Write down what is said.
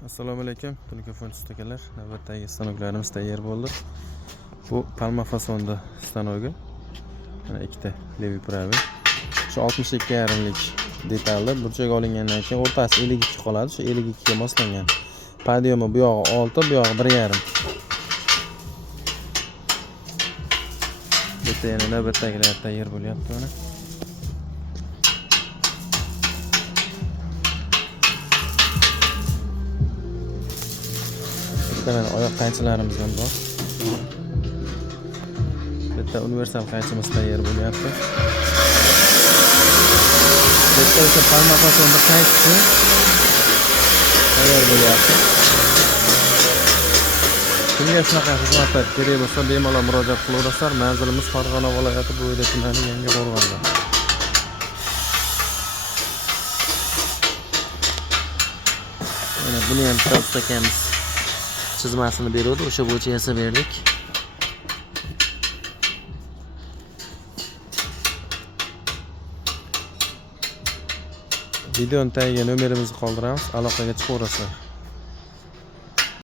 Assalomu alaykum, telefon ustakalar. Navbatdagi stanoklarimiz tayyor bo'ldi. Bu palma fasonda stanogi. Mana ikkita levi pravi. Shu 62,5 lik detalli burchak olingandan keyin o'rtasi 52 qoladi. Shu 52 ga moslangan. Podiyumi bu yog'i 6, bu yog'i 1,5. Bitta yana navbatdagilar tayyor bo'lyapti mana. Mana oyoq qaychilarimiz ham bor. Bitta universal qaychimiz tayyor bo'lyapti. Bitta esa palma fasonda qaychi tayyor bo'lyapti. Kimga shunaqa xizmatlar kerak bo'lsa, bemalol murojaat qilaverasizlar. Manzilimiz Farg'ona viloyati Bo'yda tumani Yangiqo'rg'onda. Mana buni ham ustakamiz chizmasini berdi, o'sha bo'yicha yasab berdik. Videoning tagiga nomerimizni qoldiramiz, aloqaga chiqaverasizlar.